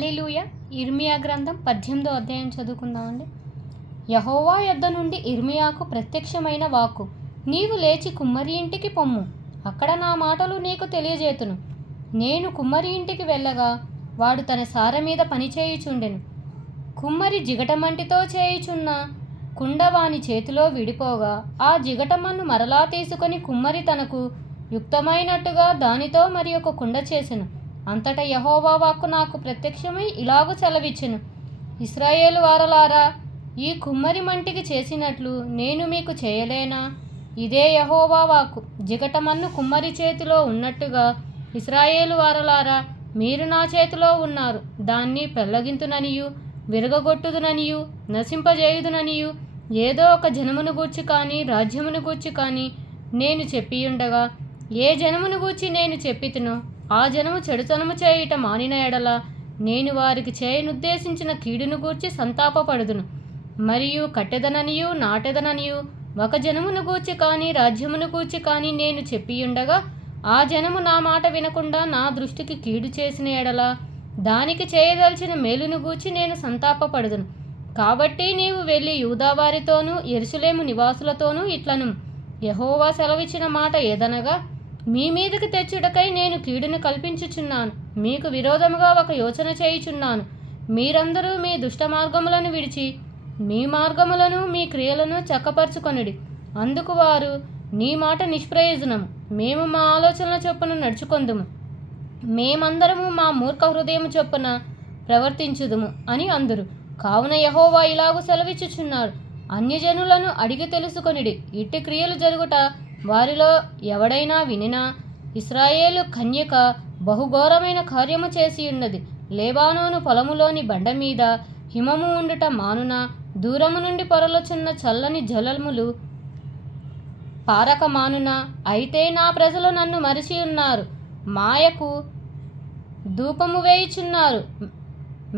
హల్లెలూయా. ఇర్మియా గ్రంథం 18వ అధ్యాయం చదువుకుందామండి. యెహోవా యొద్ద నుండి ఇర్మియాకు ప్రత్యక్షమైన వాక్కు, నీవు లేచి కుమ్మరి ఇంటికి పొమ్ము, అక్కడ నా మాటలు నీకు తెలియజేతును. నేను కుమ్మరి ఇంటికి వెళ్ళగా వాడు తన సార మీద పనిచేయుచుండెను. కుమ్మరి జిగటమంటితో చేయుచున్న కుండ వాని చేతిలో విడిపోగా ఆ జిగటమన్ను మరలా తీసుకొని కుమ్మరి తనకు యుక్తమైనట్టుగా దానితో మరి ఒక కుండ చేసెను. అంతటా యెహోవా వాక్కు నాకు ప్రత్యక్షమై ఇలాగు సెలవిచ్చెను, ఇశ్రాయేలు వారలారా, ఈ కుమ్మరి మంటికి చేసినట్లు నేను మీకు చేయలేనా? ఇదే యెహోవా వాక్కు. జిగటమన్ను కుమ్మరి చేతిలో ఉన్నట్టుగా ఇశ్రాయేలు వారలారా, మీరు నా చేతిలో ఉన్నారు. దాన్ని పెళ్లగింతుననియు విరగగొట్టుదుననియు నశింపజేయుదుననియు ఏదో ఒక జనమును గూర్చి కానీ రాజ్యమును గూర్చి కానీ నేను చెప్పియుండగా, ఏ జనమును గూర్చి నేను చెప్పితినో ఆ జనము చెడుతనము చేయుట మానిన ఎడల నేను వారికి చేయనుద్దేశించిన కీడును గూర్చి సంతాపపడుదును. మరియు కట్టెదననియు నాటెదననియు ఒక జనమును గూర్చి కానీ రాజ్యమును గూర్చి కానీ నేను చెప్పియుండగా ఆ జనము నా మాట వినకుండా నా దృష్టికి కీడు చేసిన ఎడల దానికి చేయదలిచిన మేలును గూర్చి నేను సంతాపపడుదును. కాబట్టి నీవు వెళ్ళి యూదావారితోనూ యెరూషలేము నివాసులతోనూ ఇట్లను, యెహోవా సెలవిచ్చిన మాట ఏదనగా, మీ మీదకి తెచ్చుటకై నేను కీడును కల్పించుచున్నాను, మీకు విరోధముగా ఒక యోచన చేయుచున్నాను. మీరందరూ మీ దుష్ట మార్గములను విడిచి మీ మార్గములను మీ క్రియలను చక్కపరుచుకొనుడి. అందుకు వారు, నీ మాట నిష్ప్రయోజనము, మేము మా ఆలోచనల చొప్పున నడుచుకొందుము, మేమందరము మా మూర్ఖ హృదయము చొప్పున ప్రవర్తించుదుము అని అందురు. కావున యెహోవా ఇలాగు సెలవిచ్చుచున్నాడు, అన్యజనులను అడిగి తెలుసుకొనిడి, ఇట్టి క్రియలు జరుగుట వారిలో ఎవడైనా వినినా, ఇశ్రాయేలు కన్యక బహుఘోరమైన కార్యము చేసి ఉన్నది. లేబానోను పొలములోని బండ మీద హిమము ఉండుట మానున, దూరము నుండి పొరలుచున్న చల్లని జలములు పారక మానున. అయితే నా ప్రజలు నన్ను మరిచి ఉన్నారు, మాయకు ధూపము వేయుచున్నారు,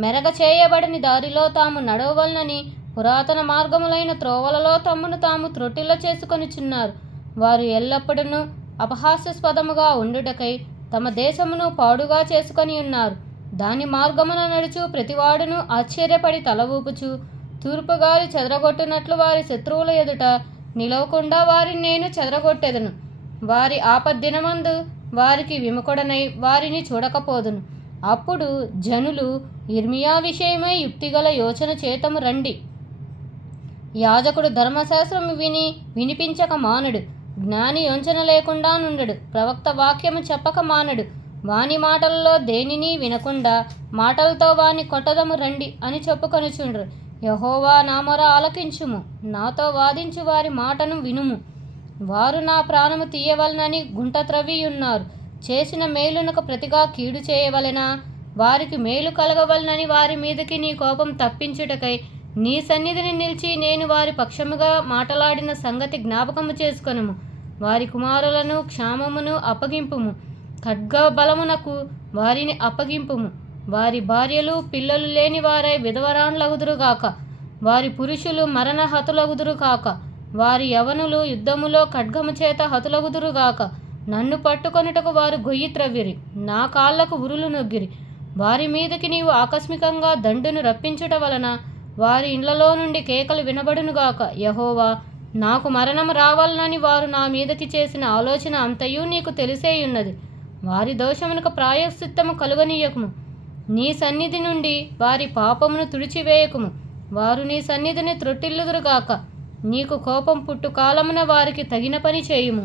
మెరగ చేయబడని దారిలో తాము నడవవలనని పురాతన మార్గములైన త్రోవలలో తమ్మును తాము త్రొట్టిల్ల చేసుకొనిచున్నారు. వారు ఎల్లప్పుడూ అపహాస్యాస్పదముగా ఉండుటకై తమ దేశమును పాడుగా చేసుకొని ఉన్నారు. దాని మార్గమున నడుచు ప్రతివాడును ఆశ్చర్యపడి తల ఊపుచు, తూర్పుగాలి చెదరగొట్టునట్లు వారి శత్రువుల ఎదుట నిలవకుండా వారిని నేను చెదరగొట్టెదను. వారి ఆపద్దినమందు వారికి విముఖుడనై వారిని చూడకపోదును. అప్పుడు జనులు, ఇర్మియా విషయమై యుక్తిగల యోచన చేతము రండి. యాజకుడు ధర్మశాస్త్రము వినిపించక మానడు, జ్ఞాని యోచన లేకుండా నుండడు, ప్రవక్త వాక్యము చెప్పక మానడు. వాని మాటలలో దేనిని వినకుండా మాటలతో వాని కొట్టదము రండి అని చెప్పుకొనుచుండ్రు. యెహోవా నా మొర ఆలకించుము, నాతో వాదించు వారి మాటను వినుము. వారు నా ప్రాణము తీయవలనని గుంట త్రవ్వియున్నారు. చేసిన మేలునకు ప్రతిగా కీడు చేయవలెనా? వారికి మేలు కలగవలనని వారి మీదకి నీ కోపం తప్పించుటకై నీ సన్నిధిని నిలిచి నేను వారి పక్షముగా మాటలాడిన సంగతి జ్ఞాపకము చేసుకొనుము. వారి కుమారులను క్షామమును అప్పగింపుము, ఖడ్గ బలమునకు వారిని అప్పగింపుము. వారి భార్యలు పిల్లలు లేని వారై విధవరాండ్లగుదురుగాక, వారి పురుషులు మరణ హతులగుదురుగాక, వారి యవనులు యుద్ధములో ఖడ్గము చేత హతులగుదురుగాక. నన్ను పట్టుకొనుటకు వారు గొయ్యి త్రవ్విరి, నా కాళ్లకు ఉరులు నొగ్గిరి. వారి మీదకి నీవు ఆకస్మికంగా దండును రప్పించుట వలన వారి ఇండ్లలో నుండి కేకలు వినబడునుగాక. యెహోవా, నాకు మరణము రావాలనని వారు నా మీదకి చేసిన ఆలోచన అంతయు నీకు తెలిసేయున్నది. వారి దోషమునకు ప్రాయశ్చిత్తము కలుగనీయకుము, నీ సన్నిధి నుండి వారి పాపమును తుడిచివేయకుము. వారు నీ సన్నిధిని త్రొట్టిల్లుదురుగాక. నీకు కోపం పుట్టు కాలమున వారికి తగిన పని చేయుము.